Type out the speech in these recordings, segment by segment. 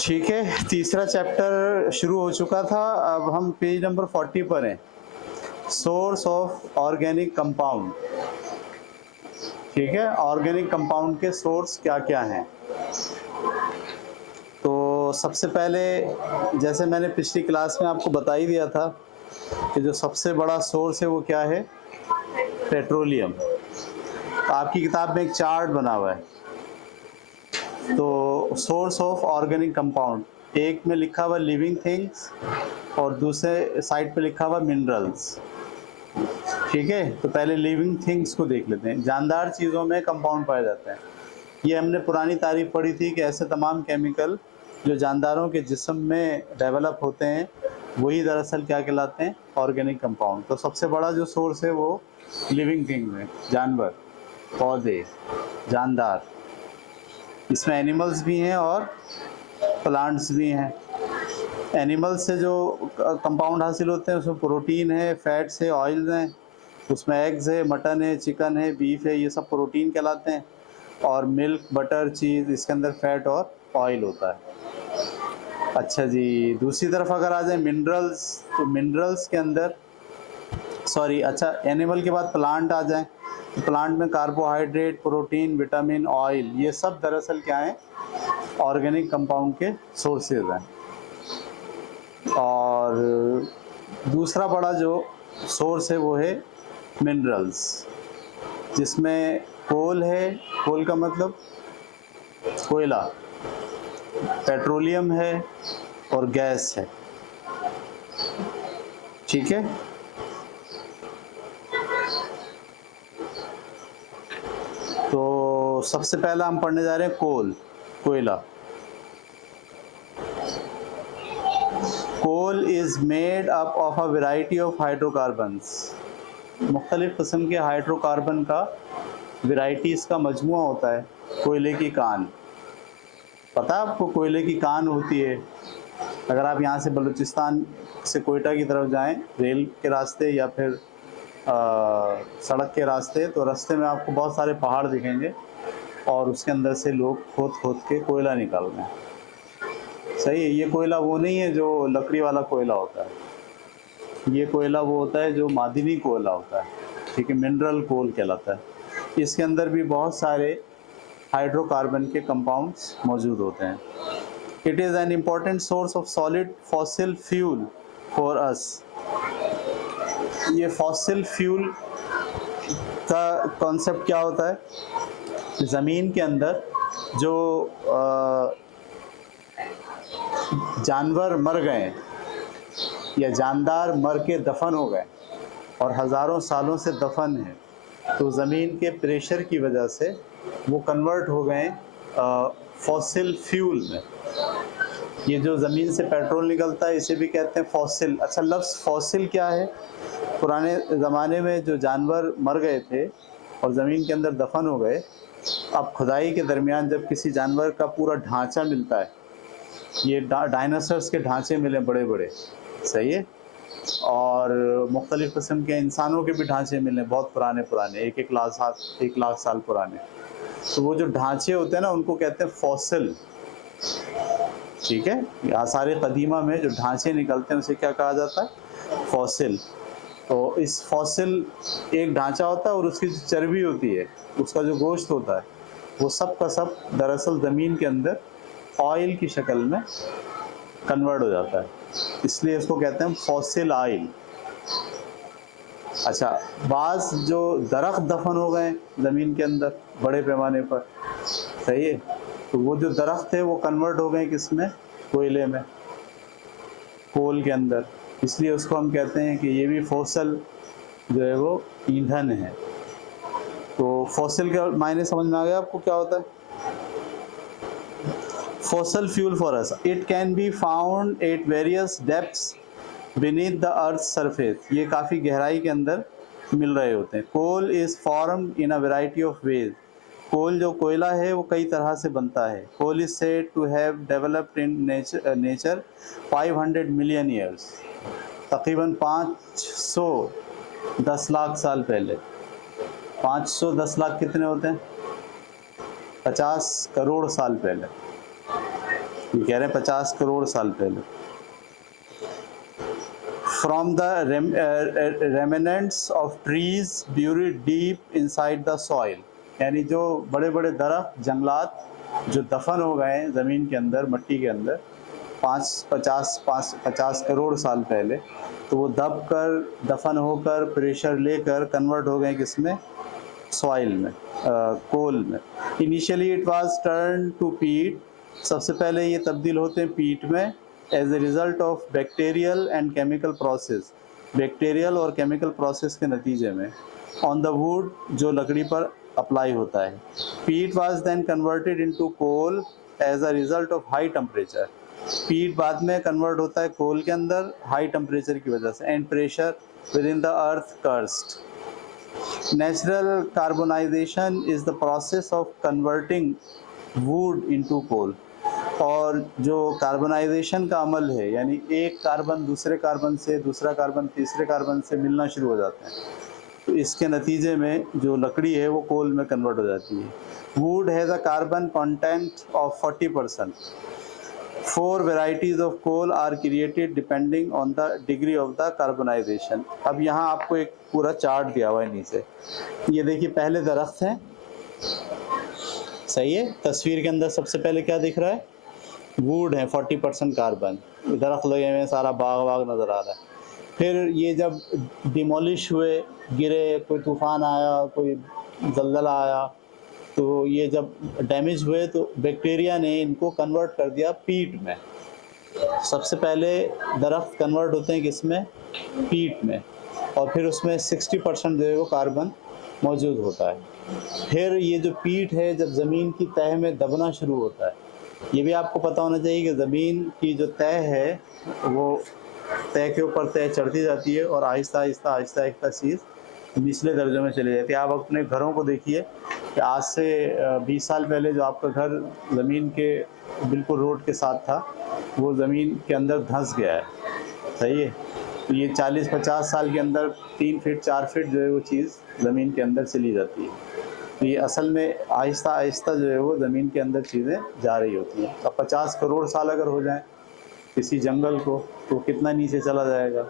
ठीक है, तीसरा चैप्टर शुरू हो चुका था। अब हम पेज नंबर 40 पर हैं, सोर्स ऑफ ऑर्गेनिक कंपाउंड। ठीक है, ऑर्गेनिक कंपाउंड के सोर्स क्या क्या हैं। तो सबसे पहले, जैसे मैंने पिछली क्लास में आपको बता ही दिया था कि जो सबसे बड़ा सोर्स है वो क्या है, पेट्रोलियम। तो आपकी किताब में एक चार्ट बना हुआ है, तो सोर्स ऑफ ऑर्गेनिक कंपाउंड, एक में लिखा हुआ लिविंग थिंग्स और दूसरे साइड पे लिखा हुआ मिनरल्स। ठीक है, तो पहले लिविंग थिंग्स को देख लेते हैं। जानदार चीज़ों में कंपाउंड पाए जाते हैं। ये हमने पुरानी तारीफ पढ़ी थी कि ऐसे तमाम केमिकल जो जानदारों के जिस्म में डेवलप होते हैं वही दरअसल क्या कहलाते हैं, ऑर्गेनिक कंपाउंड। तो सबसे बड़ा जो सोर्स है वो लिविंग थिंग है, जानवर, पौधे, जानदार। इसमें एनिमल्स भी हैं और प्लांट्स भी हैं। एनिमल्स से जो कंपाउंड हासिल होते हैं उसमें प्रोटीन है, फैट्स है, ऑयल्स हैं, उसमें एग्स है, मटन है, चिकन है, बीफ है, ये सब प्रोटीन कहलाते हैं। और मिल्क, बटर, चीज़, इसके अंदर फैट और ऑयल होता है। अच्छा जी, दूसरी तरफ अगर आ जाए मिनरल्स, तो मिनरल्स के अंदर, सॉरी, अच्छा, एनिमल के बाद प्लांट आ जाए तो प्लांट में कार्बोहाइड्रेट, प्रोटीन, विटामिन, ऑयल, ये सब दरअसल क्या है, ऑर्गेनिक कंपाउंड के सोर्सेज हैं। और दूसरा बड़ा जो सोर्स है वो है मिनरल्स, जिसमें कोल है, कोल का मतलब कोयला, पेट्रोलियम है और गैस है। ठीक है, तो सबसे पहला हम पढ़ने जा रहे हैं कोल, कोयला। Coal is made up of a variety of hydrocarbons. मुख्तलिफ़ किस्म के हाइड्रोकार्बन का वेराइटीज़ का मजमुआ होता है कोयले की कान। पता है आपको कोयले की कान होती है? अगर आप यहाँ से बलूचिस्तान से कोयटा की तरफ जाएं रेल के रास्ते या फिर सड़क के रास्ते, तो रास्ते में आपको बहुत सारे पहाड़ दिखेंगे और उसके अंदर से लोग खोद खोद के कोयला निकाल रहे हैं। सही है, ये कोयला वो नहीं है जो लकड़ी वाला कोयला होता है, ये कोयला वो होता है जो मादनी कोयला होता है। ठीक है, मिनरल कोल कहलाता है। इसके अंदर भी बहुत सारे हाइड्रोकार्बन के कंपाउंड्स मौजूद होते हैं। It is an important source of solid fossil fuel for अस। ये फॉसिल फ्यूल का कॉन्सेप्ट क्या होता है, ज़मीन के अंदर जो जानवर मर गए या जानदार मर के दफन हो गए और हज़ारों सालों से दफन है, तो ज़मीन के प्रेशर की वजह से वो कन्वर्ट हो गए फॉसिल फ्यूल में। ये जो ज़मीन से पेट्रोल निकलता है इसे भी कहते हैं फॉसिल। अच्छा, लफ्ज़ फॉसिल क्या है? पुराने ज़माने में जो जानवर मर गए थे और ज़मीन के अंदर दफन हो गए, अब खुदाई के दरमियान जब किसी जानवर का पूरा ढांचा मिलता है, ये डायनासोर्स के ढांचे मिले बड़े बड़े, सही है, और मुख्तलिफ़ किस्म के इंसानों के भी ढांचे मिले बहुत पुराने पुराने, एक लाख साल पुराने। तो वो जो ढांचे होते हैं ना उनको कहते हैं फॉसिल। ठीक है, आसार कदीमा में जो ढांचे निकलते हैं उसे क्या कहा जाता है, फॉसिल। तो इस फॉसिल, एक ढांचा होता है और उसकी जो चर्बी होती है, उसका जो गोश्त होता है, वो सब का सब दरअसल ज़मीन के अंदर ऑयल की शक्ल में कन्वर्ट हो जाता है, इसलिए इसको कहते हैं फॉसिल ऑयल। अच्छा, बाज़ जो दरख्त दफन हो गए ज़मीन के अंदर बड़े पैमाने पर, सही है, तो वो जो दरख्त है वो कन्वर्ट हो गए किस में, कोयले में, कोल के अंदर, इसलिए उसको हम कहते हैं कि ये भी फॉसिल जो है वो ईंधन है। तो फॉसिल का मायने समझ में आ गया आपको क्या होता है? Fossil fuel for us, it can be found at various depths beneath the earth surface. ये काफ़ी गहराई के अंदर मिल रहे होते हैं। Coal is formed in a variety of ways. Coal जो कोयला है वो कई तरह से बनता है। Coal is said to have developed in nature 500 million years, तकरीबन 510 लाख साल पहले। 510 लाख कितने होते हैं? 50 करोड़ साल पहले। ये कह रहे हैं 50 करोड़ साल पहले। From the remnants of trees buried deep inside the soil, यानी जो बड़े बड़े दरख्त जंगलात जो दफन हो गए हैं ज़मीन के अंदर, मट्टी के अंदर 50 करोड़ साल पहले, तो वो दब कर, दफन होकर, प्रेशर लेकर कन्वर्ट हो गए किसमें? सॉइल में, कोल में। Initially it was turn to peat, सबसे पहले ये तब्दील होते हैं पीट में as a result of bacterial and chemical process, bacterial और केमिकल प्रोसेस के नतीजे में, ऑन द वुड जो लकड़ी पर अप्लाई होता है। Peat was then converted into coal as a result of high temperature, peat बाद में कन्वर्ट होता है कोल के अंदर हाई टेम्परेचर की वजह से, and pressure with in the earth cursed. Natural carbonization is the process of converting wood into coal, और जो कार्बनाइजेशन का अमल है, यानी एक कार्बन दूसरे कार्बन से, दूसरा कार्बन तीसरे कार्बन से मिलना शुरू हो जाता है, तो इसके नतीजे में जो लकड़ी है वो कोल में कन्वर्ट हो जाती है। Would has a carbon content of 40%। 4 varieties of coal are created depending on the degree of the carbonization। अब यहाँ आपको एक पूरा चार्ट दिया हुआ है नीचे, ये देखिए पहले दरख्त हैं, सही है। तस्वीर के अंदर सबसे पहले क्या दिख रहा है? वुड है, 40% कार्बन, दरख्त लगे हुए हैं, सारा बाग बाग नज़र आ रहा है। फिर ये जब डिमोलिश हुए, गिरे, कोई तूफ़ान आया, कोई ज़लज़ला आया, तो ये जब डैमेज हुए तो बैक्टीरिया ने इनको कन्वर्ट कर दिया पीट में। सबसे पहले दरख्त कन्वर्ट होते हैं किस में? पीट में, और फिर उसमें 60% जो है वो कार्बन मौजूद होता है। फिर ये जो पीट है जब ज़मीन की तह में दबना शुरू होता है, ये भी आपको पता होना चाहिए कि ज़मीन की जो तह है वो तह के ऊपर तह चढ़ती जाती है और आहिस्ता आहिस्ता आहिस्ता आहिस्ता चीज़ निचले दर्जों में चली जाती है। आप अपने घरों को देखिए कि आज से 20 साल पहले जो आपका घर ज़मीन के बिल्कुल रोड के साथ था, वो ज़मीन के अंदर धंस गया है, सही है। तो ये 40-50 साल के अंदर 3 फीट 4 फीट जो है वो चीज़ ज़मीन के अंदर चली जाती है। तो ये असल में आहिस्ता आहिस्ता जो है वो ज़मीन के अंदर चीज़ें जा रही होती हैं। अब 50 करोड़ साल अगर हो जाएं किसी जंगल को, तो कितना नीचे चला जाएगा?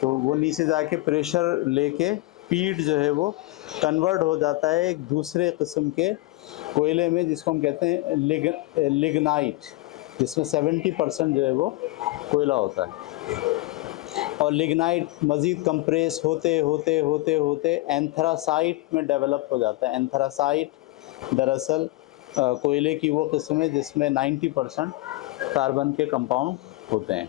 तो वो नीचे जाके प्रेशर लेके पीट जो है वो कन्वर्ट हो जाता है एक दूसरे किस्म के कोयले में, जिसको हम कहते हैं लिग्नाइट, जिसमें 70% जो है वो कोयला होता है। और लिग्नाइट मज़ीद कंप्रेस होते होते होते होते एंथ्रासाइट में डेवलप हो जाता है। एंथ्रासाइट दरअसल कोयले की वो किस्म है जिसमें 90% कार्बन के कंपाउंड होते हैं।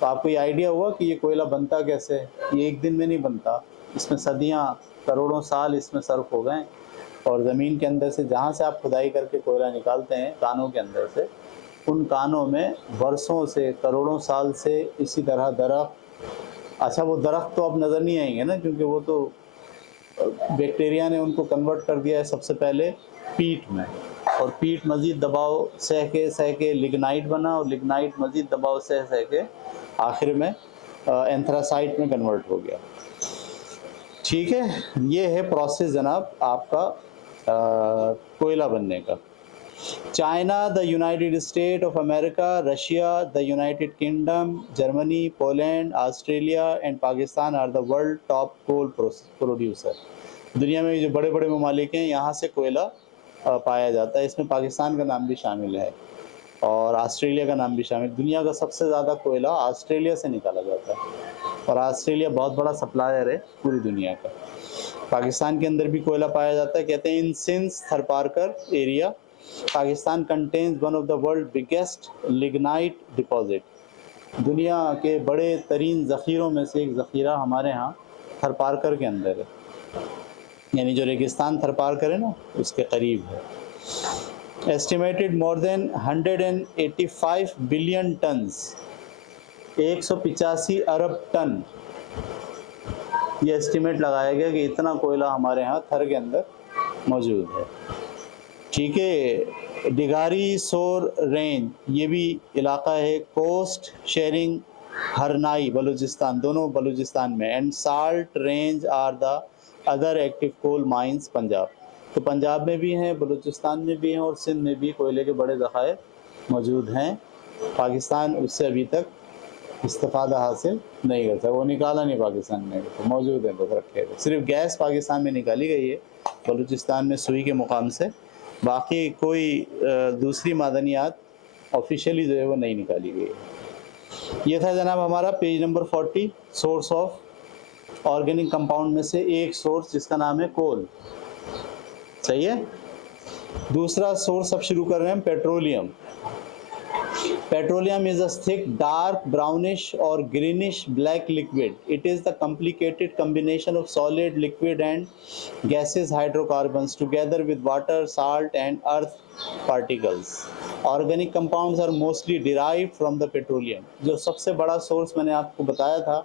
तो आपको ये आइडिया हुआ कि ये कोयला बनता कैसे? ये एक दिन में नहीं बनता, इसमें सदियाँ, करोड़ों साल इसमें सर्फ हो गए, और ज़मीन के अंदर से जहाँ से आप खुदाई करके कोयला निकालते हैं कानों के अंदर से, उन कानों में वर्षों से, करोड़ों साल से इसी तरह दरख्त, अच्छा वो दरख्त तो अब नज़र नहीं आएंगे ना, क्योंकि वो तो बैक्टीरिया ने उनको कन्वर्ट कर दिया है सबसे पहले पीट में, और पीट मज़ीद दबाव सह के लिग्नाइट बना, और लिग्नाइट मज़ीद दबाव सह के आखिर में एंथ्रासाइट में कन्वर्ट हो गया। ठीक है, ये है प्रोसेस जनाब आपका कोयला बनने का। China, the United State of America, Russia, the United Kingdom, Germany, Poland, Australia and Pakistan are the world top coal producer. दुनिया में जो बड़े बड़े ममालिक हैं यहाँ से कोयला पाया जाता है। इसमें पाकिस्तान का नाम भी शामिल है और ऑस्ट्रेलिया का नाम भी शामिल। दुनिया का सबसे ज़्यादा कोयला ऑस्ट्रेलिया से निकाला जाता है, और ऑस्ट्रेलिया बहुत बड़ा सप्लायर है पूरी दुनिया का। पाकिस्तान के अंदर भी कोयला पाया जाता है। कहते हैं in since Tharparkar area Pakistan contains one of the world biggest lignite deposit. दुनिया के बड़े तरीन ज़ख़ीरों में से एक ज़ख़ीरा हमारे यहाँ थरपारकर के अंदर है, यानी जो रेगिस्तान थरपारकर है ना, उसके करीब है। Estimated more than 185 billion turns, 185 अरब टन, ये एस्टिमेट लगाया गया कि इतना कोयला हमारे यहाँ थर के अंदर मौजूद है। ठीक है, डिगारी सोर रेंज, ये भी इलाका है, कोस्ट शेयरिंग हरनाई बलूचिस्तान, दोनों बलूचिस्तान में, and Salt Range are the other active coal mines Punjab. तो पंजाब में भी हैं, बलूचिस्तान में भी हैं, और सिंध में भी कोयले के बड़े ज़खायर मौजूद हैं। पाकिस्तान उससे अभी तक इस्तिफादा हासिल नहीं करता, वो निकाला नहीं पाकिस्तान ने, तो मौजूद है, बस रखे हुए। सिर्फ गैस पाकिस्तान में निकाली गई है बलूचिस्तान में सुई के मुकाम से, बाकी कोई दूसरी मादनियात ऑफिशियली जो है वो नहीं निकाली गई है। ये था जनाब हमारा page number 40, source of organic compound में से एक सोर्स जिसका नाम है कोल। सही है। दूसरा सोर्स अब शुरू कर रहे हैं, petroleum. Petroleum is a thick, dark, brownish or greenish black liquid. It is the complicated combination of solid, liquid and gaseous hydrocarbons together with water, salt and earth particles. Organic compounds are mostly derived from the petroleum. जो सबसे बड़ा source मैंने आपको बताया था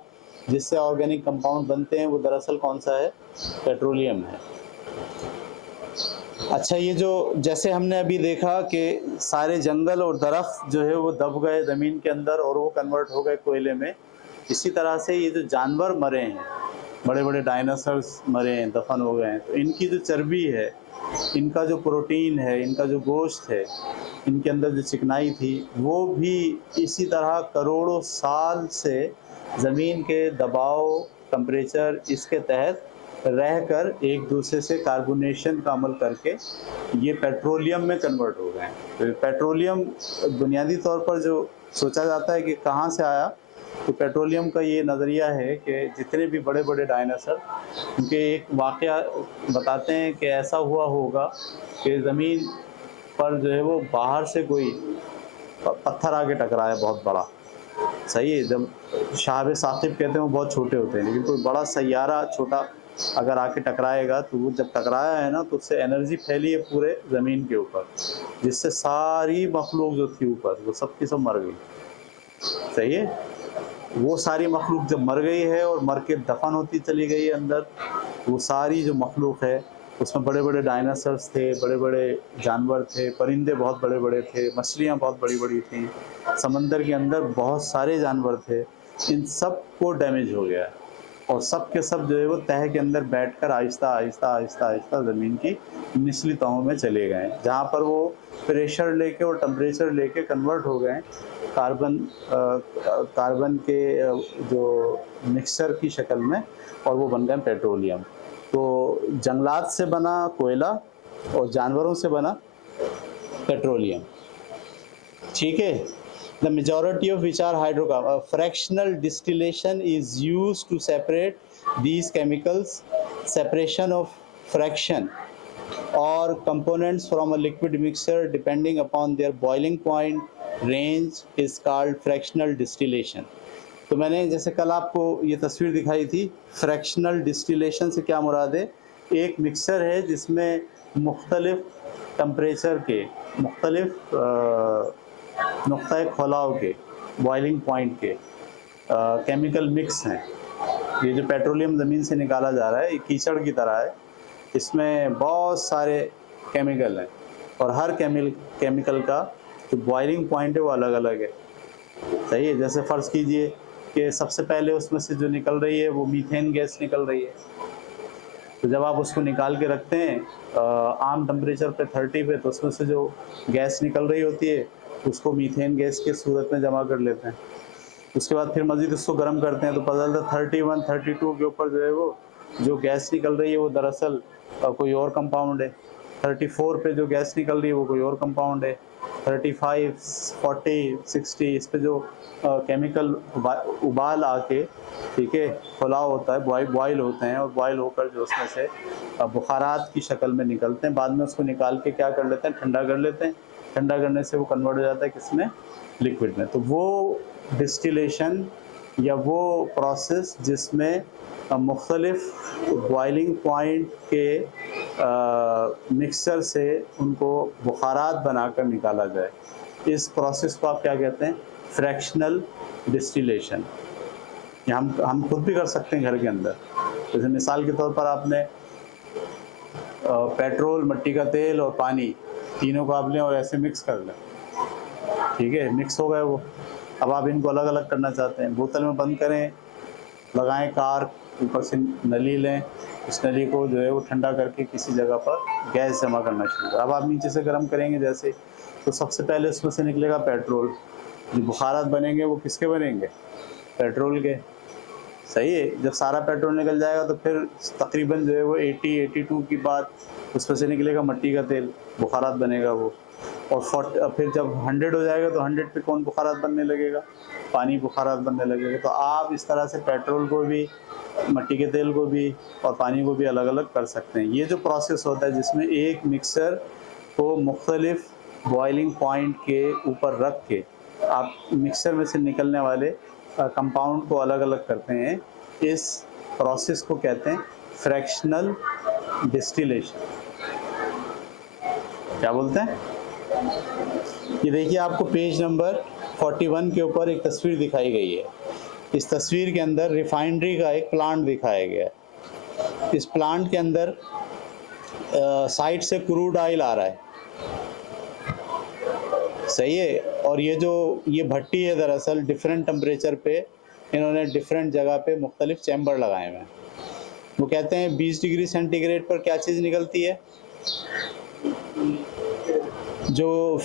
जिससे organic compound बनते हैं वो दरअसल कौन सा है? पेट्रोलियम है। अच्छा, ये जो जैसे हमने अभी देखा कि सारे जंगल और दरख्त जो है वो दब गए ज़मीन के अंदर और वो कन्वर्ट हो गए कोयले में, इसी तरह से ये जो जानवर मरे हैं, बड़े बड़े डायनासोर्स मरे हैं, दफन हो गए हैं, तो इनकी जो चर्बी है, इनका जो प्रोटीन है, इनका जो गोश्त है, इनके अंदर जो चिकनाई थी, वो भी इसी तरह करोड़ों साल से ज़मीन के दबाव, टेम्परेचर इसके तहत रहकर एक दूसरे से कार्बोनेशन का अमल करके ये पेट्रोलियम में कन्वर्ट हो गए हैं। तो पेट्रोलियम बुनियादी तौर पर जो सोचा जाता है कि कहाँ से आया, तो पेट्रोलियम का ये नज़रिया है कि जितने भी बड़े बड़े डायनासोर, उनके एक वाक़या बताते हैं कि ऐसा हुआ होगा कि ज़मीन पर जो है वो बाहर से कोई पत्थर आके टकराया बहुत बड़ा। सही है। जब शहाब साकिब कहते हैं वो बहुत छोटे होते हैं, लेकिन कोई बड़ा सैयारा छोटा अगर आके टकराएगा तो वो जब टकराया है ना, तो उससे एनर्जी फैली है पूरे ज़मीन के ऊपर, जिससे सारी मखलूक जो थी ऊपर वो सब की सब मर गई। सही है। वो सारी मखलूक जब मर गई है और मर के दफन होती चली गई है अंदर, वो सारी जो मखलूक है उसमें बड़े बड़े डायनासोर्स थे, बड़े बड़े जानवर थे, परिंदे बहुत बड़े बड़े थे, मछलियाँ बहुत बड़ी बड़ी थी, समंदर के अंदर बहुत सारे जानवर थे, इन सब को डैमेज हो गया है और सब के सब जो है वो तह के अंदर बैठकर आहिस्ता आहिस्ता आहिस्ता आहिस्ता ज़मीन की निचली तहों में चले गए, जहाँ पर वो प्रेशर लेके और टेम्परेचर लेके कन्वर्ट हो गए कार्बन के जो मिक्सचर की शक्ल में, और वो बन गए पेट्रोलियम। तो जंगलात से बना कोयला और जानवरों से बना पेट्रोलियम। ठीक है। The majority of which are hydrocarbons. Fractional distillation is used to separate these chemicals. Separation of fraction or components from a liquid mixture depending upon their boiling point range is called fractional distillation. तो मैंने जैसे कल आपको ये तस्वीर दिखाई थी, fractional distillation से क्या मुराद है? एक मिक्सर है जिसमें मुख्तलिफ टेम्परेचर के, मुख्तलिफ नुक्ता खौलाव के, बॉइलिंग पॉइंट के केमिकल मिक्स हैं। ये जो पेट्रोलियम ज़मीन से निकाला जा रहा है ये कीचड़ की तरह है, इसमें बहुत सारे केमिकल हैं और हर केमिकल का जो बॉइलिंग पॉइंट है वो अलग अलग है। सही है। जैसे फ़र्ज़ कीजिए कि सबसे पहले उसमें से जो निकल रही है वो मीथेन गैस निकल रही है, तो जब आप उसको निकाल के रखते हैं आम टेम्परेचर पे 30 पे, तो उसमें से जो गैस निकल रही होती है उसको मीथेन गैस के सूरत में जमा कर लेते हैं। उसके बाद फिर मज़ीद उसको गर्म करते हैं तो पता चलता है 31, 32 के ऊपर जो है वो जो गैस निकल रही है वो दरअसल कोई और कंपाउंड है। 34 पे जो गैस निकल रही है वो कोई और कंपाउंड है। 35, 40, 60 इस पे जो केमिकल उबाल आके, ठीक है, खुलाव होता है, बॉयल होते हैं और बॉयल होकर जो उसमें से बुखारात की शक्ल में निकलते हैं। बाद में उसको निकाल के क्या कर लेते हैं, ठंडा कर लेते हैं। ठंडा करने से वो कन्वर्ट हो जाता है किसमें? लिक्विड में। तो वो डिस्टिलेशन या वो प्रोसेस जिसमें मुख्तलिफ बॉइलिंग पॉइंट के मिक्सचर से उनको बुखारात बनाकर निकाला जाए, इस प्रोसेस को आप क्या कहते हैं? Fractional distillation. ये हम खुद भी कर सकते हैं घर के अंदर। जैसे मिसाल के तौर पर आपने पेट्रोल, मिट्टी का तेल और पानी तीनों को आप लें और ऐसे मिक्स कर लें, ठीक है, मिक्स हो गए वो। अब आप इनको अलग अलग करना चाहते हैं, बोतल में बंद करें, लगाएं कार, ऊपर से नली लें, उस नली को जो है वो ठंडा करके किसी जगह पर गैस जमा करना शुरू करें। अब आप नीचे से गर्म करेंगे जैसे, तो सबसे पहले उसमें से निकलेगा पेट्रोल, जो बुखारात बनेंगे वो किसके बनेंगे? पेट्रोल के। सही है। जब सारा पेट्रोल निकल जाएगा तो फिर तकरीबन जो है वो 80-82 की बात उसमें से निकलेगा मट्टी का तेल, बुखारात बनेगा वो। और फिर जब 100 हो जाएगा तो 100 पे कौन बुखारात बनने लगेगा? पानी बुखारात बनने लगेगा। तो आप इस तरह से पेट्रोल को भी, मट्टी के तेल को भी और पानी को भी अलग अलग कर सकते हैं। ये जो प्रोसेस होता है जिसमें एक मिक्सर को मुख्तलिफ बॉइलिंग पॉइंट के ऊपर रख के आप मिक्सर में से निकलने वाले कंपाउंड को अलग अलग करते हैं, इस प्रोसेस को कहते हैं फ्रैक्शनल डिस्टिलेशन। क्या बोलते हैं? ये देखिए, आपको पेज नंबर 41 के ऊपर एक तस्वीर दिखाई गई है। इस तस्वीर के अंदर रिफाइनरी का एक प्लांट दिखाया गया है। इस प्लांट के अंदर साइड से क्रूड ऑयल आ रहा है, सही है। और ये भट्टी है, दरअसल डिफरेंट टेम्परेचर पे इन्होंने डिफरेंट जगह पे मुख्तलिफ चैम्बर लगाए हुए हैं। वो कहते हैं 20 डिग्री सेंटीग्रेड पर क्या चीज़ निकलती है? जो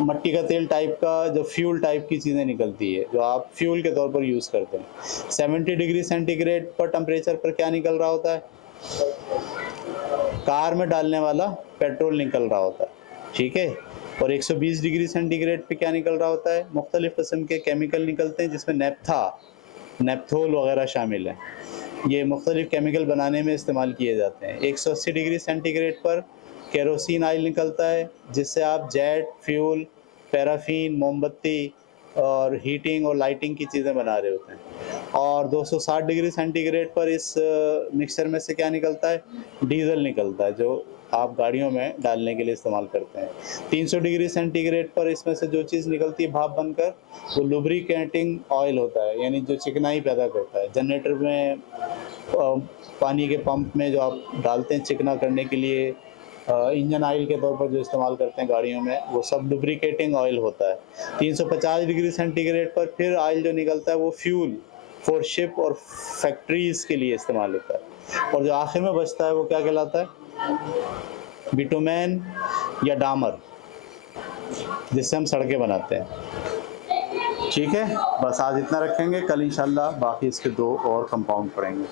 मट्टी का तेल टाइप का, जो फ्यूल टाइप की चीज़ें निकलती है, जो आप फ्यूल के तौर पर यूज़ करते हैं। 70 डिग्री सेंटीग्रेड पर टेम्परेचर पर क्या निकल रहा होता है? कार में डालने वाला पेट्रोल निकल रहा होता है, ठीक है। और 120 डिग्री सेंटीग्रेड पे क्या निकल रहा होता है? मुख्तलिफ़ किस्म के केमिकल निकलते हैं जिसमें नेप्थोल वगैरह शामिल है। ये मुख्तलिफ़ केमिकल बनाने में इस्तेमाल किए जाते हैं। 180 डिग्री सेंटीग्रेड पर केरोसिन ऑयल निकलता है जिससे आप जेट फ्यूल, पैराफीन, मोमबत्ती और हीटिंग और लाइटिंग की चीज़ें बना रहे होते हैं। और 260 डिग्री सेंटीग्रेड पर इस मिक्सर में से क्या निकलता है? डीजल निकलता है, जो आप गाड़ियों में डालने के लिए इस्तेमाल करते हैं। 300 डिग्री सेंटीग्रेड पर इसमें से जो चीज़ निकलती है भाप बनकर, वो लुब्रिकेटिंग ऑयल होता है, यानी जो चिकनाई पैदा करता है। जनरेटर में पानी के पंप में जो आप डालते हैं चिकना करने के लिए, इंजन ऑयल के तौर पर जो इस्तेमाल करते हैं गाड़ियों में, वो सब लुब्रिकेटिंग ऑयल होता है। 350 डिग्री सेंटीग्रेड पर फिर ऑयल जो निकलता है वो फ्यूल फॉर शिप और फैक्ट्रीज़ के लिए इस्तेमाल होता है। और जो आखिर में बचता है वो क्या कहलाता है? बिटुमेन या डामर, जिससे हम सड़कें बनाते हैं। ठीक है, बस आज इतना रखेंगे। कल इंशाल्लाह बाकी इसके 2 और कंपाउंड पढ़ेंगे।